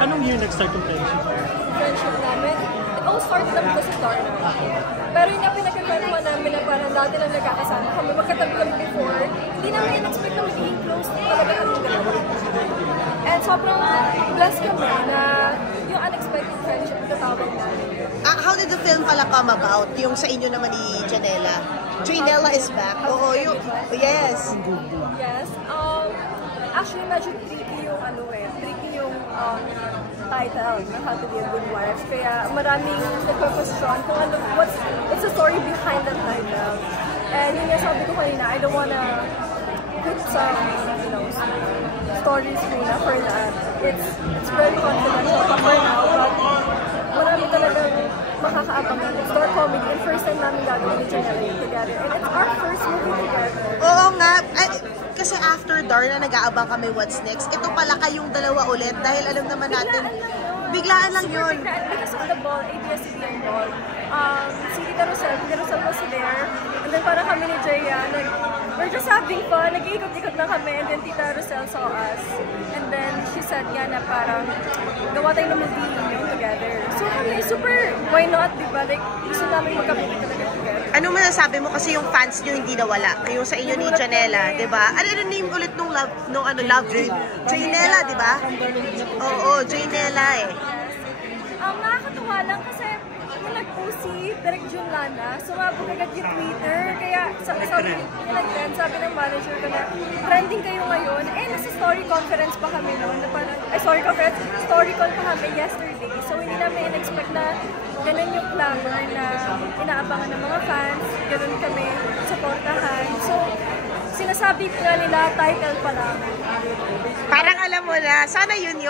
Anong year nag-start yung friendship? Friendship namin, it all started up because of Darna. Pero yun nga pinagkakwentuhan namin na parang dati lang nagkakasama kami, magkatabi kami before, hindi namin in-expect na magiging close talaga kami dalawa. And sobrang blessed kami na yung unexpected friendship tatawag namin. How did the film pala come about? Yung sa inyo naman ni Janela? Janela is back? Oo, yung... Yes. Yes. Actually, medyo tricky yung tricky yung title ng How to Be a Good Wife. Kaya maraming nagpo-question kung ano, what's the story behind that title. And yun yung sabi ko kanina, I don't wanna put some, stories muna for that. It's very confidential pa for now, but marami talagang makakaabang na. It's dark comedy, and first time namin gagawin ni Janela together. And it's our first movie together. Oo nga. Kasi after Darna, nag-aabang kami what's next. Ito pala kayong dalawa ulit dahil alam naman natin, biglaan lang yun. Because of the ball, ABS-CBN ball. Si Tita Rosel was there. And then parang kami ni Jaya, we're just having fun. Nag-iikot-ikot na kami. And then Tita Rosel saw us. And then she said nga na parang gawa tayo ng movie together. So kami, super, why not, diba? Like, gusto namin magkabili talaga together. Ano masasabi mo kasi yung fans nyo hindi nawala? Yung sa inyo ni Janela, di ba? Ano name ulit nung love dream? Janela, di ba? Oo, Janela eh. Nakakatuwa lang kasi nung nag-post si Direk Junlana, sumabog agad yung Twitter. Kaya sabi ng manager ko na trending kayo ngayon. Eh, nasa story conference pa kami noon. Story call pa kami yesterday. So hindi namin in-expect na ganun yung clamor na inaabangan ng mga fans. Ganun kami supportahan. So, sinasabi nga nila, title pa lang. Parang alam mo na, sana yun.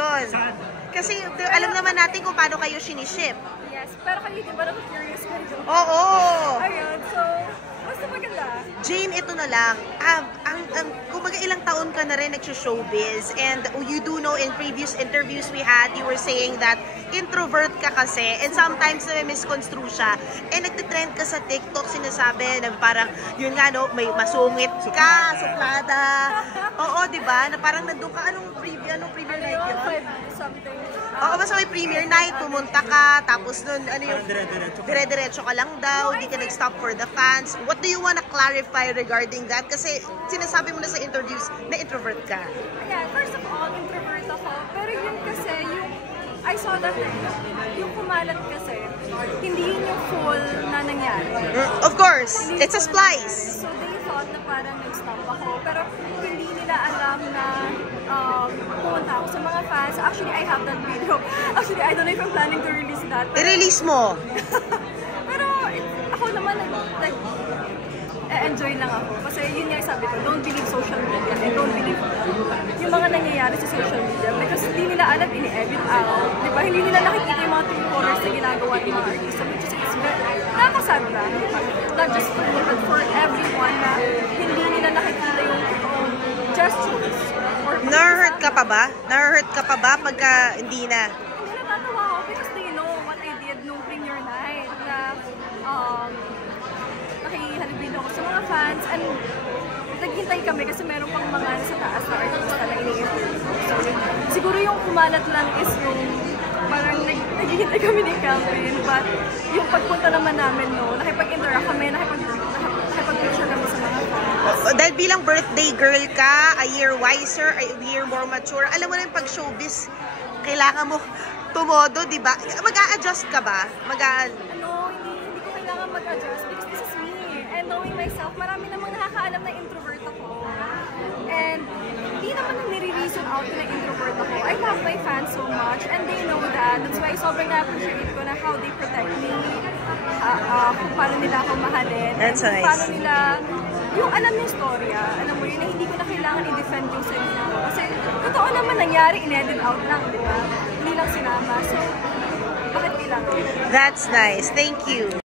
Kasi alam naman natin kung paano kayo siniship. Yes, pero kayo di ba na-curious kayo? Oo! Ayun, so, basta maganda. Jane, ito na lang. Kumbaga ilang taon ka na rin nag-showbiz, and you do know in previous interviews we had, you were saying that introvert ka kasi, and sometimes na may misconstrue siya. And nagtitrend ka sa TikTok, sinasabi na parang, yun nga no, may masungit ka, suplada. Oo, di ba? Na parang nandun ka, anong premiere night yun? Oo, basta may premiere night, pumunta ka, tapos nun, ano yung, dire-diretso ka lang daw, di ka nag-stop for the fans. What do you wanna clarify regarding that? Kasi sinasabi mo na sa interviews na introvert ka. Yeah, first of all, introvert ako. Pero yun kasi, I saw that yung kumalat kasi, hindi yun yung full na nangyari. Of course, it's a splice. So they thought na parang nag-stop ako. Pero hindi nila alam na pumunta ako sa mga fans. Actually, I have that video. Actually, I don't know if I'm planning to release that. I-release mo. Pero ako naman, enjoy lang ako. Kasi yun nga sabi ko, don't believe social media and don't believe yung mga nangyayari sa social media because hindi nila alam, ini-edit out. Diba? Hindi nila nakikita yung mga true colors na ginagawa ng mga artista, which is nakakasad na. Not just for me, but for everyone na hindi nila nakikita yung gestures. Na-hurt ka pa ba? Na-hurt ka pa ba pagka hindi na? Hindi natatawa ako because they know what I did nung premiere night na nakihalubin ako sa mga fans and naghintay kami kasi meron pang mga nasa taas na artista na ini-interview. So, siguro yung kumalat lang is yung parang naghihintay kami ni Calvin, but yung pagpunta naman namin nakipag-interact kami, nakipag-picture kami sa mga fans. Dahil bilang birthday girl ka, a year wiser, a year more mature, alam mo na yung pag-showbiz, kailangan mo tumodo, di ba? Mag-a-adjust ka ba? Hindi ko kailangan mag-adjust because this is me. And knowing myself, marami namang nakakaalam na introvert ako. And hindi naman nire-reason out na introvert ako. I love my fans so much and they know that. That's why sobrang na-appreciate ko na how they protect me, kung paano nila ako mahalin. That's nice. Paano nila, yung alam yung storya, alam mo yun, na hindi ko na kailangan i-defend yung sarili ko. Kasi totoo naman nangyari, in-edit out lang, di ba? Hindi lang sinama. So, bakit kailangan? That's nice. Thank you.